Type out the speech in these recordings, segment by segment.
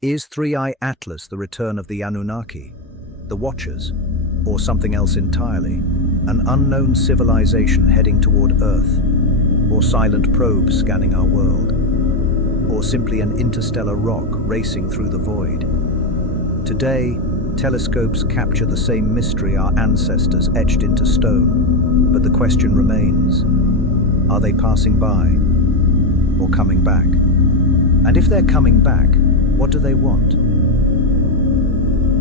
Is Three-Eye Atlas the return of the Anunnaki, the Watchers, or something else entirely? An unknown civilization heading toward Earth, or silent probes scanning our world, or simply an interstellar rock racing through the void? Today, telescopes capture the same mystery our ancestors etched into stone, but the question remains, are they passing by, or coming back? And if they're coming back, what do they want?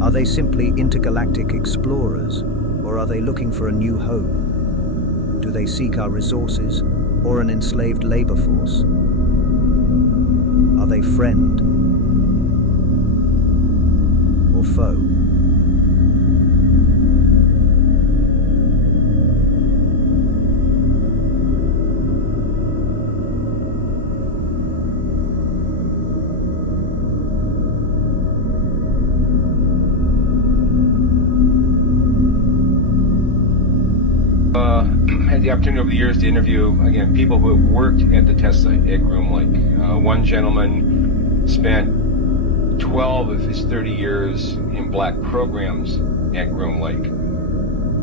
Are they simply intergalactic explorers, or are they looking for a new home? Do they seek our resources, or an enslaved labor force? Are they friend, or foe? Had the opportunity over the years to interview, again, people who have worked at the test site at Groom Lake. One gentleman spent 12 of his 30 years in black programs at Groom Lake.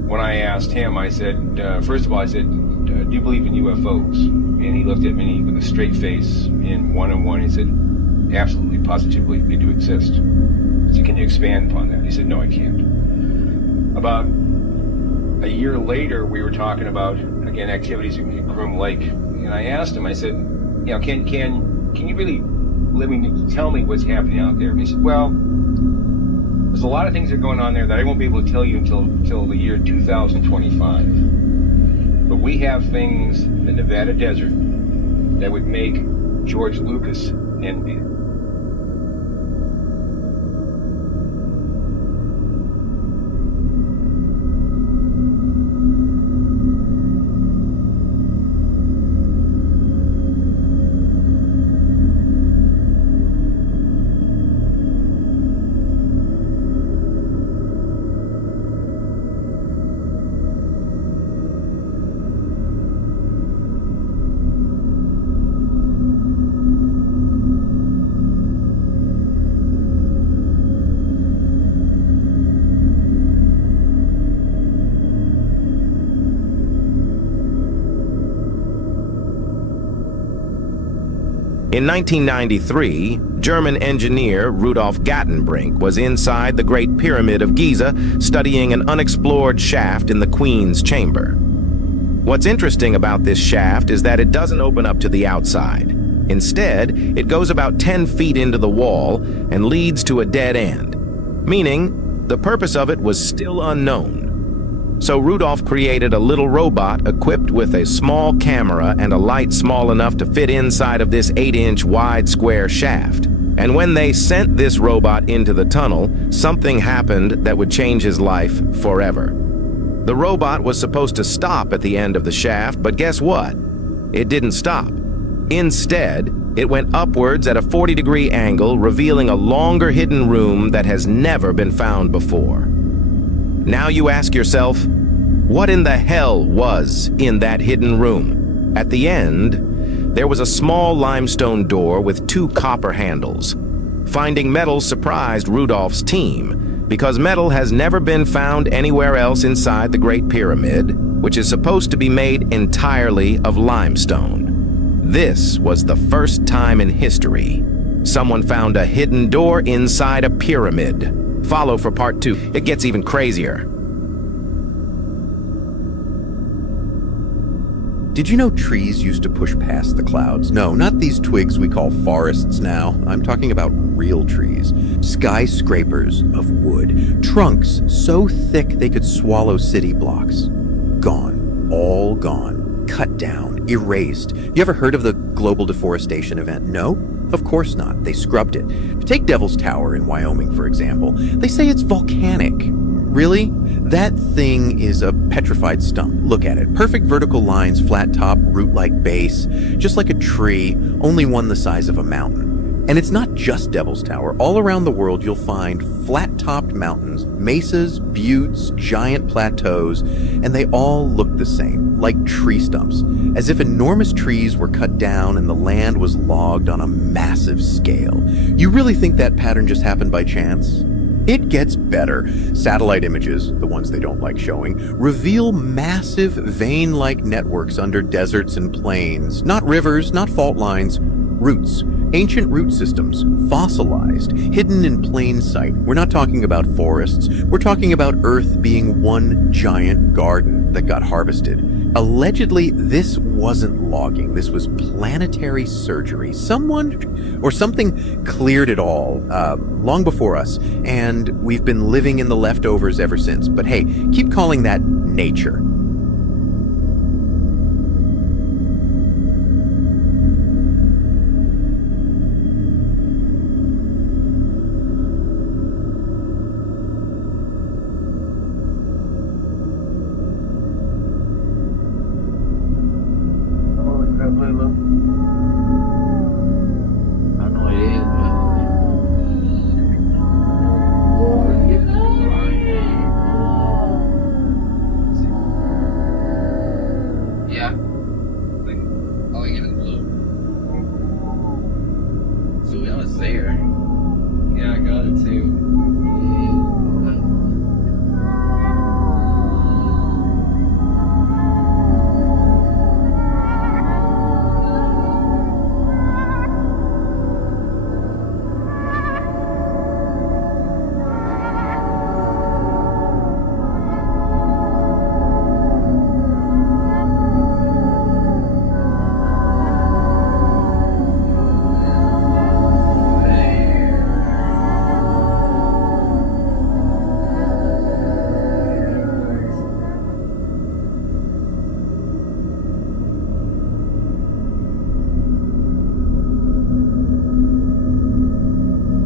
When I asked him, I said, first of all, I said, do you believe in UFOs? And he looked at me with a straight face in one-on-one. He said, absolutely, positively, they do exist. I said, can you expand upon that? He said, no, I can't. About a year later, we were talking about, again, activities at Groom Lake, and I asked him, I said, you know, can you really tell me what's happening out there? And he said, well, there's a lot of things that are going on there that I won't be able to tell you until the year 2025. But we have things in the Nevada desert that would make George Lucas envy. In 1993, German engineer Rudolf Gattenbrink was inside the Great Pyramid of Giza studying an unexplored shaft in the Queen's Chamber. What's interesting about this shaft is that it doesn't open up to the outside. Instead, it goes about 10 feet into the wall and leads to a dead end, meaning the purpose of it was still unknown. So Rudolf created a little robot equipped with a small camera and a light small enough to fit inside of this 8-inch wide square shaft. And when they sent this robot into the tunnel, something happened that would change his life forever. The robot was supposed to stop at the end of the shaft, but guess what? It didn't stop. Instead, it went upwards at a 40-degree angle, revealing a longer hidden room that has never been found before. Now you ask yourself, what in the hell was in that hidden room? At the end, there was a small limestone door with 2 copper handles. Finding metal surprised Rudolph's team, because metal has never been found anywhere else inside the Great Pyramid, which is supposed to be made entirely of limestone. This was the first time in history someone found a hidden door inside a pyramid. Follow for part 2. It gets even crazier. Did you know trees used to push past the clouds? No, not these twigs we call forests now. I'm talking about real trees. Skyscrapers of wood. Trunks so thick they could swallow city blocks. Gone. All gone. Cut down. Erased. You ever heard of the global deforestation event? No? Of course not. They scrubbed it. Take Devil's Tower in Wyoming, for example. They say it's volcanic. Really? That thing is a petrified stump. Look at it. Perfect vertical lines, flat top, root-like base. Just like a tree, only one the size of a mountain. And it's not just Devil's Tower. All around the world, you'll find flat-topped mountains, mesas, buttes, giant plateaus, and they all look the same, like tree stumps, as if enormous trees were cut down and the land was logged on a massive scale. You really think that pattern just happened by chance? It gets better. Satellite images, the ones they don't like showing, reveal massive vein-like networks under deserts and plains. Not rivers, not fault lines, roots. Ancient root systems, fossilized, hidden in plain sight. We're not talking about forests. We're talking about Earth being one giant garden that got harvested. Allegedly, this wasn't logging. This was planetary surgery. Someone or something cleared it all long before us, and we've been living in the leftovers ever since. But hey, keep calling that nature.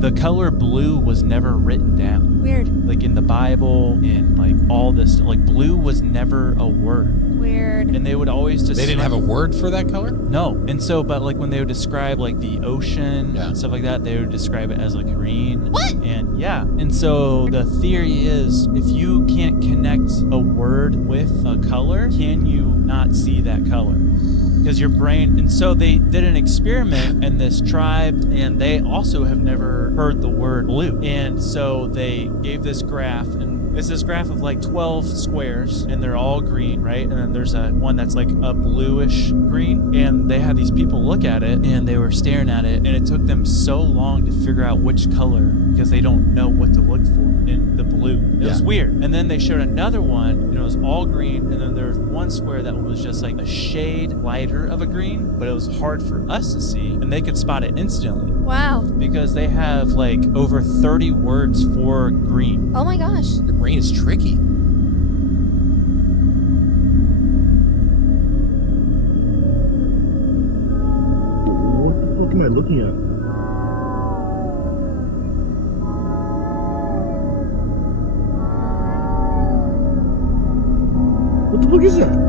The color blue was never written down. Weird. Like in the Bible and like all this, like blue was never a word. Weird. And they would always just... They didn't have a word for that color? No. And so, but like when they would describe like the ocean and stuff like that, they would describe it as like green. What? And yeah. And so the theory is if you can't connect a word with a color, can you not see that color? Because your brain... And so they did an experiment in this tribe, and they also have never heard the word blue. And so they gave this graph, and it's this graph of like 12 squares, and they're all green, right? And then there's one that's like a bluish green. And they had these people look at it, and they were staring at it, and it took them so long to figure out which color, because they don't know what to look for in the blue. It was weird. And then they showed another one, and it was all green, and then there was one square that was just like a shade lighter of a green, but it was hard for us to see, and they could spot it instantly. Wow. Because they have like over 30 words for green. Oh my gosh. Your brain is tricky. What the fuck am I looking at? What the fuck is that?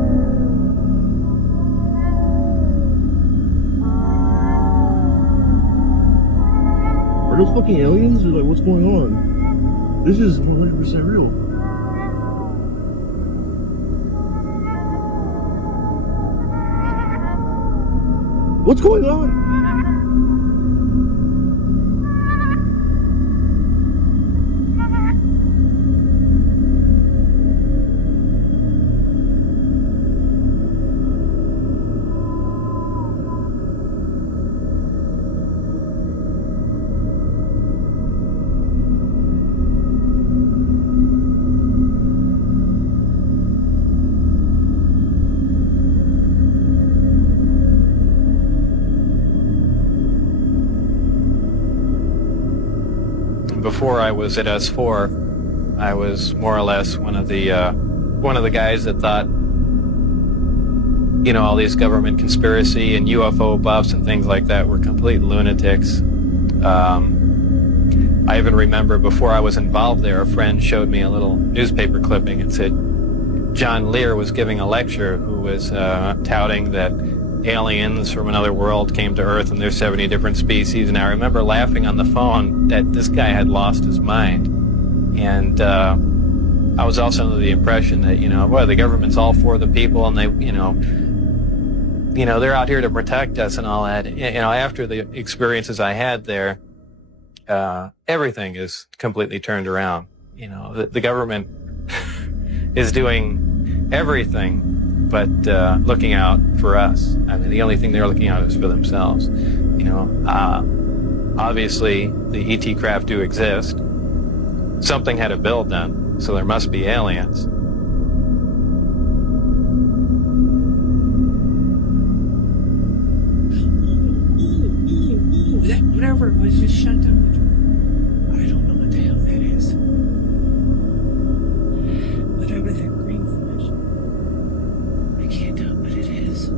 Are those fucking aliens, or like what's going on? This is 100% real. What's going on? Before I was at S4, I was more or less one of the guys that thought, you know, all these government conspiracy and UFO buffs and things like that were complete lunatics. I even remember before I was involved there, a friend showed me a little newspaper clipping. It said John Lear was giving a lecture who was touting that aliens from another world came to Earth and there's 70 different species. And I remember laughing on the phone that this guy had lost his mind. And I was also under the impression that, well, the government's all for the people and they, they're out here to protect us and all that. After the experiences I had there, everything is completely turned around. The government is doing everything but looking out for us. I mean, the only thing they're looking out is for themselves. Obviously, the ET craft do exist. Something had to build them, so there must be aliens. Whatever it was, just shut down. I don't know what the hell that is. Whatever that green flash. I can't tell what it is.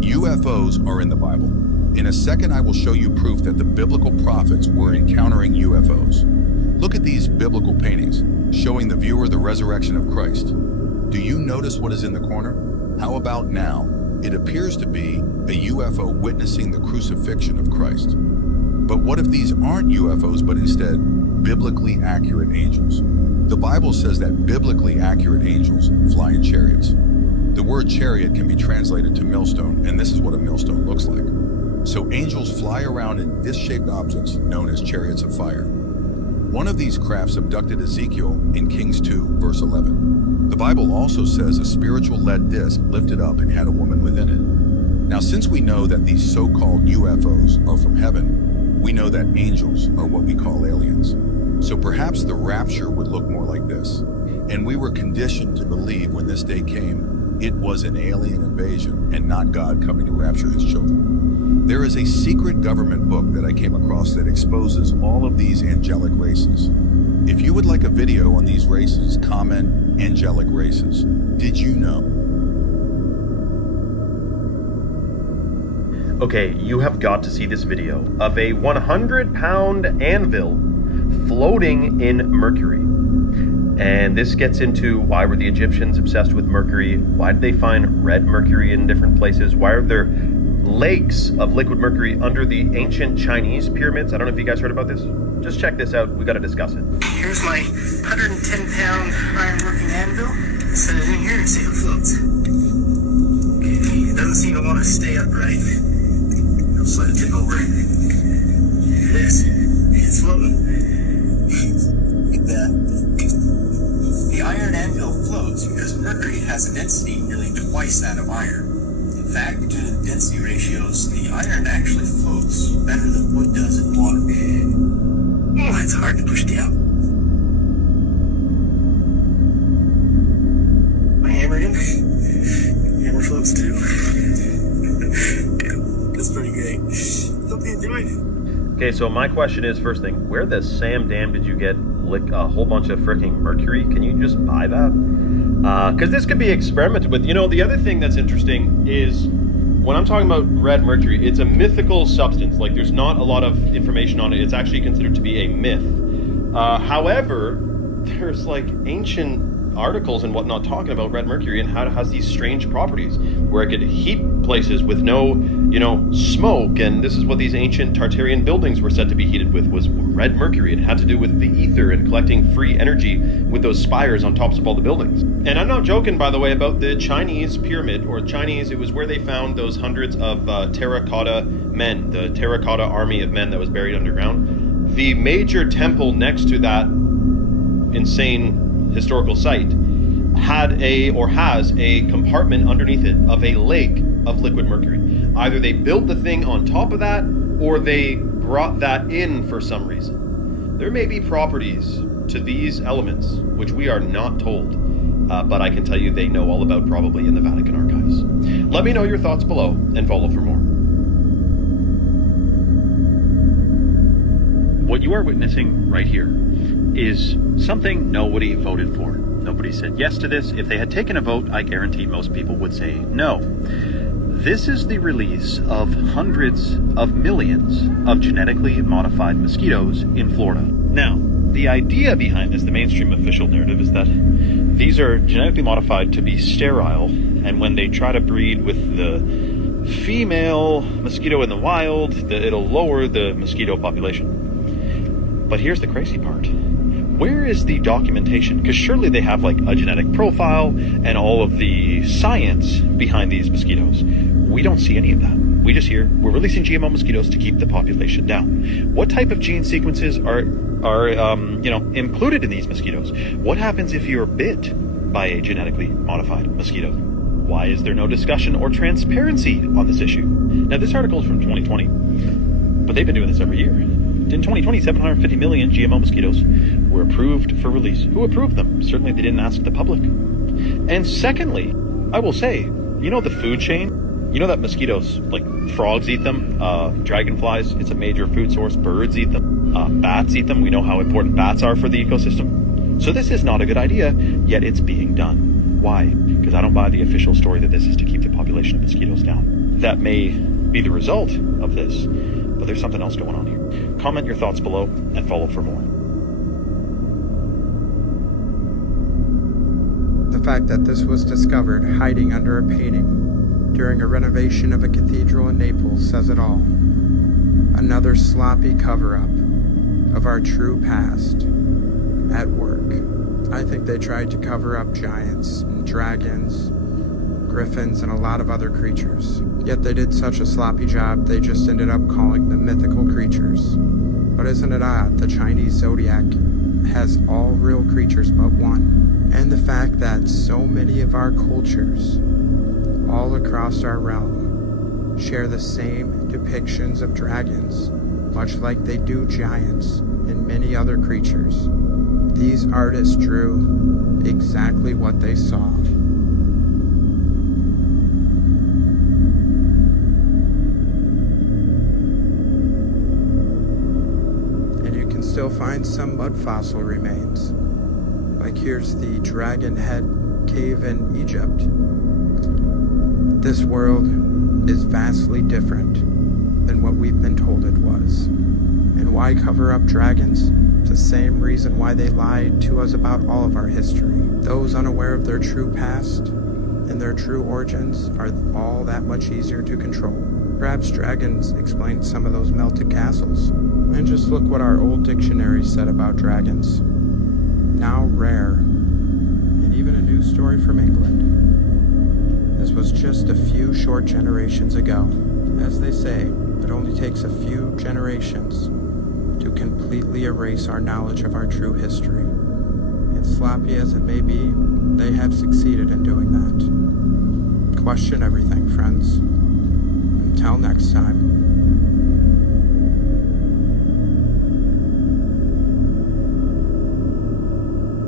UFOs are in the Bible. In a second, I will show you proof that the biblical prophets were encountering UFOs. Look at these biblical paintings showing the viewer the resurrection of Christ. Do you notice what is in the corner? How about now? It appears to be a UFO witnessing the crucifixion of Christ. But what if these aren't UFOs, but instead biblically accurate angels? The Bible says that biblically accurate angels fly in chariots. The word chariot can be translated to millstone, and this is what a millstone looks like. So angels fly around in disc-shaped objects known as chariots of fire. One of these crafts abducted Ezekiel in Kings 2, verse 11. The Bible also says a spiritual lead disc lifted up and had a woman within it. Now, since we know that these so-called UFOs are from heaven, we know that angels are what we call aliens. So perhaps the rapture would look more like this. And we were conditioned to believe when this day came, it was an alien invasion and not God coming to rapture his children. There is a secret government book that I came across that exposes all of these angelic races. If you would like a video on these races, comment angelic races. Did you know? Okay, you have got to see this video of a 100-pound anvil floating in mercury. And this gets into why were the Egyptians obsessed with mercury? Why did they find red mercury in different places? Why are there lakes of liquid mercury under the ancient Chinese pyramids? I don't know if you guys heard about this. Just check this out. We got to discuss it. Here's my 110-pound iron-working anvil. Set it in here and see if it floats. Okay, it doesn't seem to want to stay upright. I'll slide it over. There it is. It's floating. Look at that. The iron anvil floats because mercury has a density nearly twice that of iron. In fact, due to the density ratios, the iron actually floats better than wood does in water. Oh, it's hard to push down. My hammer in. Hammer floats too. That's pretty great. Hope you enjoyed it. Okay, so my question is, first thing, where the Sam damn did you get a whole bunch of freaking mercury? Can you just buy that? Because this could be experimented with. You know, the other thing that's interesting is when I'm talking about red mercury, it's a mythical substance. Like, there's not a lot of information on it. It's actually considered to be a myth. However, there's like ancient articles and whatnot talking about red mercury and how it has these strange properties where it could heat places with no, smoke. And this is what these ancient Tartarian buildings were said to be heated with, was red mercury. It had to do with the ether and collecting free energy with those spires on tops of all the buildings. And I'm not joking, by the way, about the Chinese pyramid, or Chinese, it was where they found those hundreds of terracotta men, the terracotta army of men that was buried underground. The major temple next to that insane historical site has a compartment underneath it of a lake of liquid mercury. Either they built the thing on top of that, or they brought that in for some reason. There may be properties to these elements which we are not told, but I can tell you they know all about, probably in the Vatican archives. Let me know your thoughts below and follow for more. What you are witnessing right here is something nobody voted for. Nobody said yes to this. If they had taken a vote, I guarantee most people would say no. This is the release of hundreds of millions of genetically modified mosquitoes in Florida. Now, the idea behind this, the mainstream official narrative, is that these are genetically modified to be sterile, and when they try to breed with the female mosquito in the wild, it'll lower the mosquito population. But here's the crazy part. Where is the documentation? Because surely they have like a genetic profile and all of the science behind these mosquitoes. We don't see any of that. We just hear, we're releasing GMO mosquitoes to keep the population down. What type of gene sequences are included in these mosquitoes? What happens if you're bit by a genetically modified mosquito? Why is there no discussion or transparency on this issue? Now, this article is from 2020, but they've been doing this every year. In 2020, 750 million GMO mosquitoes were approved for release. Who approved them? Certainly they didn't ask the public. And secondly, I will say, the food chain, that mosquitoes, like frogs eat them, dragonflies, it's a major food source, birds eat them, bats eat them. We know how important bats are for the ecosystem. So this is not a good idea, yet it's being done. Why? Because I don't buy the official story that this is to keep the population of mosquitoes down. That may be the result of this, but there's something else going on here. Comment your thoughts below and follow for more. The fact that this was discovered hiding under a painting during a renovation of a cathedral in Naples says it all. Another sloppy cover-up of our true past at work. I think they tried to cover up giants and dragons, griffins, and a lot of other creatures. Yet they did such a sloppy job, they just ended up calling them mythical creatures. But isn't it odd, the Chinese zodiac has all real creatures but one. And the fact that so many of our cultures, all across our realm, share the same depictions of dragons, much like they do giants and many other creatures. These artists drew exactly what they saw. Still find some mud fossil remains. Like here's the Dragon Head cave in Egypt. This world is vastly different than what we've been told it was. And why cover up dragons? It's the same reason why they lied to us about all of our history. Those unaware of their true past and their true origins are all that much easier to control. Perhaps dragons explain some of those melted castles. And just look what our old dictionary said about dragons. Now rare. And even a news story from England. This was just a few short generations ago. As they say, it only takes a few generations to completely erase our knowledge of our true history. And sloppy as it may be, they have succeeded in doing that. Question everything, friends. Until next time.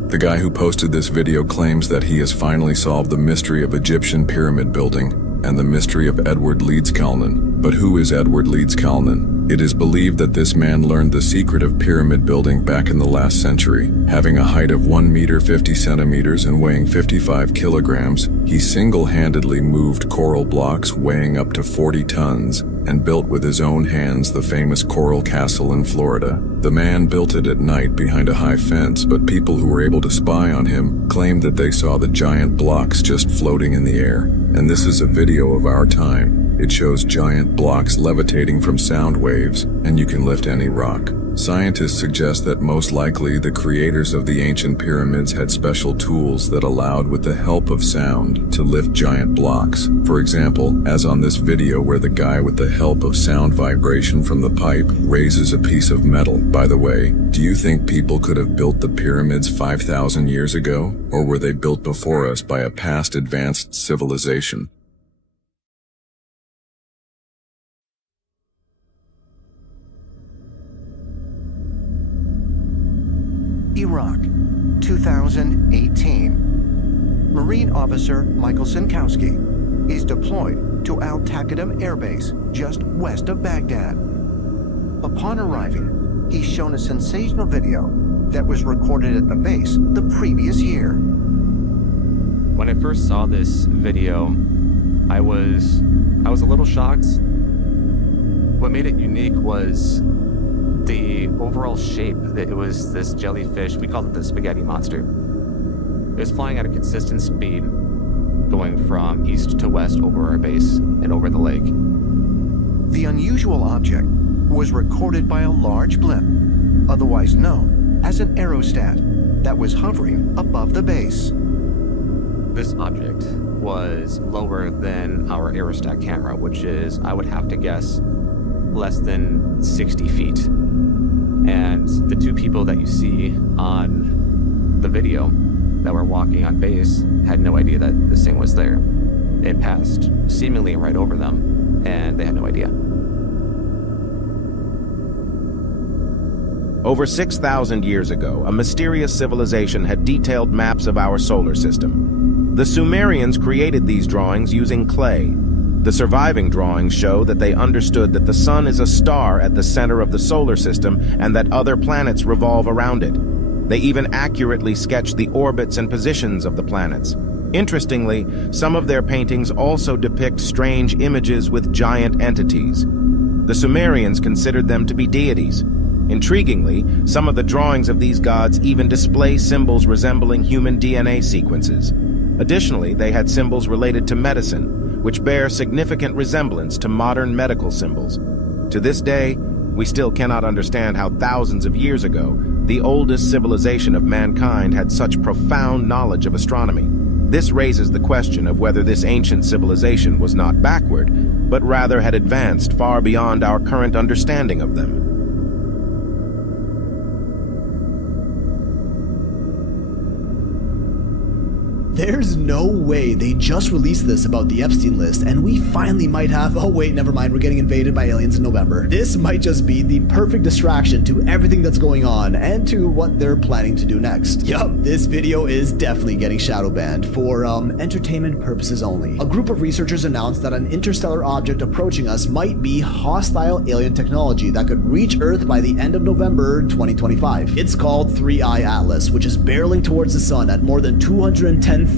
The guy who posted this video claims that he has finally solved the mystery of Egyptian pyramid building and the mystery of Edward Leeds Calnan. But who is Edward Leeds Calnan? It is believed that this man learned the secret of pyramid building back in the last century. Having a height of 1 meter 50 centimeters and weighing 55 kilograms, he single-handedly moved coral blocks weighing up to 40 tons and built with his own hands the famous Coral Castle in Florida. The man built it at night behind a high fence, but people who were able to spy on him claimed that they saw the giant blocks just floating in the air. And this is a video of our time. It shows giant blocks levitating from sound waves, and you can lift any rock. Scientists suggest that most likely the creators of the ancient pyramids had special tools that allowed, with the help of sound, to lift giant blocks. For example, as on this video where the guy with the help of sound vibration from the pipe raises a piece of metal. By the way, do you think people could have built the pyramids 5,000 years ago? Or were they built before us by a past advanced civilization? Iraq, 2018. Marine Officer Michael Sinkowski is deployed to Al Taqadum Air Base, just west of Baghdad. Upon arriving, he's shown a sensational video that was recorded at the base the previous year. When I first saw this video, I was a little shocked. What made it unique was the overall shape. That it was this jellyfish, we called it the spaghetti monster. It was flying at a consistent speed, going from east to west over our base and over the lake. The unusual object was recorded by a large blimp, otherwise known as an aerostat, that was hovering above the base. This object was lower than our aerostat camera, which is, I would have to guess, less than 60 feet. And the two people that you see on the video that were walking on base had no idea that this thing was there. It passed seemingly right over them, and they had no idea. Over 6,000 years ago, a mysterious civilization had detailed maps of our solar system. The Sumerians created these drawings using clay. The surviving drawings show that they understood that the sun is a star at the center of the solar system and that other planets revolve around it. They even accurately sketched the orbits and positions of the planets. Interestingly, some of their paintings also depict strange images with giant entities. The Sumerians considered them to be deities. Intriguingly, some of the drawings of these gods even display symbols resembling human DNA sequences. Additionally, they had symbols related to medicine, which bear significant resemblance to modern medical symbols. To this day, we still cannot understand how thousands of years ago, the oldest civilization of mankind had such profound knowledge of astronomy. This raises the question of whether this ancient civilization was not backward, but rather had advanced far beyond our current understanding of them. There's no way they just released this about the Epstein list and we finally might have, oh wait, never mind, we're getting invaded by aliens in November. This might just be the perfect distraction to everything that's going on and to what they're planning to do next. Yup, this video is definitely getting shadow banned for entertainment purposes only. A group of researchers announced that an interstellar object approaching us might be hostile alien technology that could reach Earth by the end of November 2025. It's called 3I Atlas, which is barreling towards the sun at more than 210,000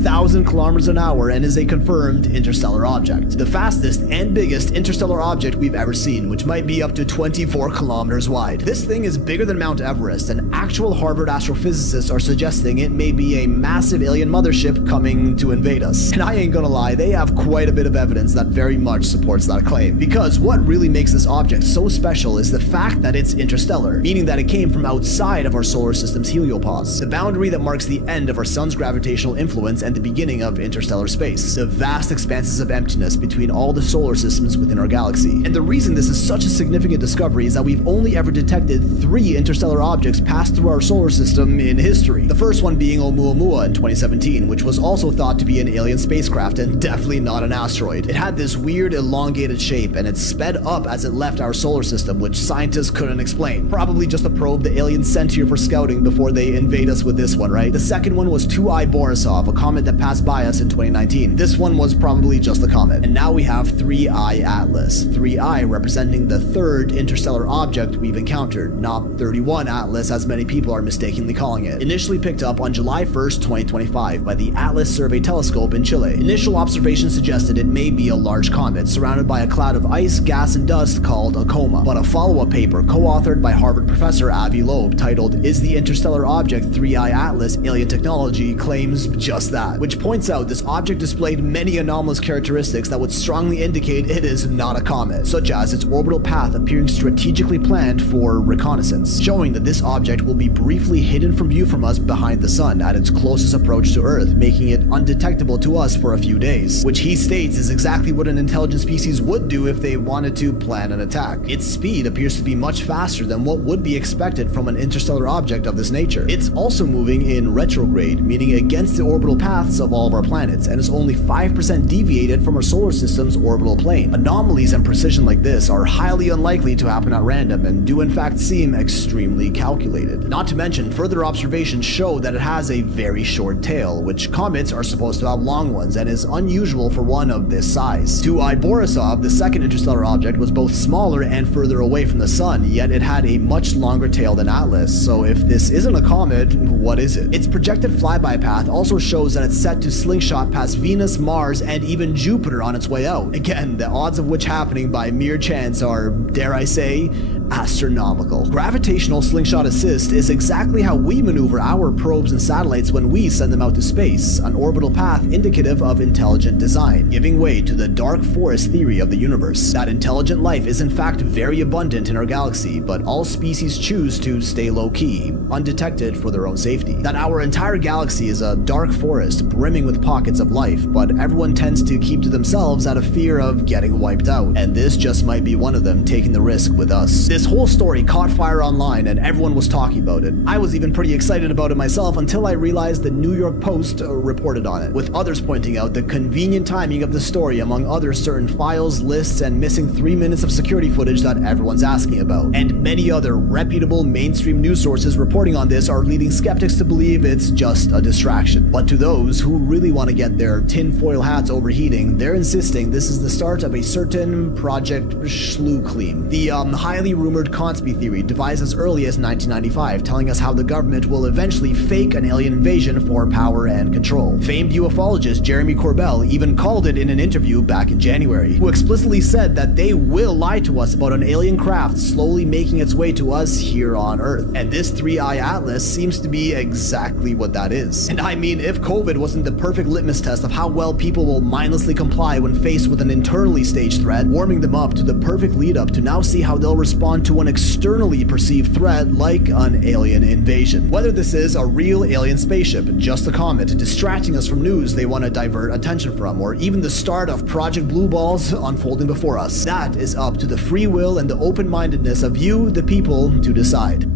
kilometers an hour and is a confirmed interstellar object. The fastest and biggest interstellar object we've ever seen, which might be up to 24 kilometers wide. This thing is bigger than Mount Everest, and actual Harvard astrophysicists are suggesting it may be a massive alien mothership coming to invade us. And I ain't gonna lie, they have quite a bit of evidence that very much supports that claim. Because what really makes this object so special is the fact that it's interstellar, meaning that it came from outside of our solar system's heliopause, the boundary that marks the end of our sun's gravitational influence and the beginning of interstellar space, the vast expanses of emptiness between all the solar systems within our galaxy. And the reason this is such a significant discovery is that we've only ever detected 3 interstellar objects pass through our solar system in history. The first one being Oumuamua in 2017, which was also thought to be an alien spacecraft and definitely not an asteroid. It had this weird elongated shape and it sped up as it left our solar system, which scientists couldn't explain. Probably just a probe the aliens sent here for scouting before they invade us with this one, right? The second one was 2I Borisov, a comet that passed by us in 2019. This one was probably just a comet. And now we have 3I Atlas. 3I representing the third interstellar object we've encountered, not 31 Atlas as many people are mistakenly calling it. Initially picked up on July 1st, 2025 by the Atlas Survey Telescope in Chile. Initial observations suggested it may be a large comet surrounded by a cloud of ice, gas, and dust called a coma. But a follow-up paper co-authored by Harvard professor Avi Loeb titled "Is the Interstellar Object 3I Atlas Alien Technology?" claims just that, which points out this object displayed many anomalous characteristics that would strongly indicate it is not a comet, such as its orbital path appearing strategically planned for reconnaissance, showing that this object will be briefly hidden from view from us behind the sun at its closest approach to Earth, making it undetectable to us for a few days, which he states is exactly what an intelligent species would do if they wanted to plan an attack. Its speed appears to be much faster than what would be expected from an interstellar object of this nature. It's also moving in retrograde, meaning against the orbital paths of all of our planets, and is only 5% deviated from our solar system's orbital plane. Anomalies and precision like this are highly unlikely to happen at random and do in fact seem extremely calculated. Not to mention, further observations show that it has a very short tail, which comets are supposed to have long ones and is unusual for one of this size. To Borisov, the second interstellar object was both smaller and further away from the sun, yet it had a much longer tail than Atlas, so if this isn't a comet, what is it? Its projected flyby path also shows that it's set to slingshot past Venus, Mars, and even Jupiter on its way out. Again, the odds of which happening by mere chance are, dare I say, astronomical. Gravitational slingshot assist is exactly how we maneuver our probes and satellites when we send them out to space, an orbital path indicative of intelligent design, giving way to the dark forest theory of the universe. That intelligent life is in fact very abundant in our galaxy, but all species choose to stay low-key, undetected for their own safety. That our entire galaxy is a dark forest brimming with pockets of life, but everyone tends to keep to themselves out of fear of getting wiped out, and this just might be one of them taking the risk with us. This whole story caught fire online and everyone was talking about it. I was even pretty excited about it myself until I realized the New York Post reported on it, with others pointing out the convenient timing of the story among other certain files, lists, and missing 3 minutes of security footage that everyone's asking about. And many other reputable mainstream news sources reporting on this are leading skeptics to believe it's just a distraction. But to those who really want to get their tinfoil hats overheating, they're insisting this is the start of a certain Project Schluclean, the highly rumored conspiracy theory devised as early as 1995, telling us how the government will eventually fake an alien invasion for power and control. Famed ufologist Jeremy Corbell even called it in an interview back in January, who explicitly said that they will lie to us about an alien craft slowly making its way to us here on Earth. And this 3I Atlas seems to be exactly what that is. And I mean, if COVID wasn't the perfect litmus test of how well people will mindlessly comply when faced with an internally staged threat, warming them up to the perfect lead up to now see how they'll respond to an externally perceived threat like an alien invasion. Whether this is a real alien spaceship, just a comet, distracting us from news they want to divert attention from, or even the start of Project Blue Balls unfolding before us, that is up to the free will and the open-mindedness of you, the people, to decide.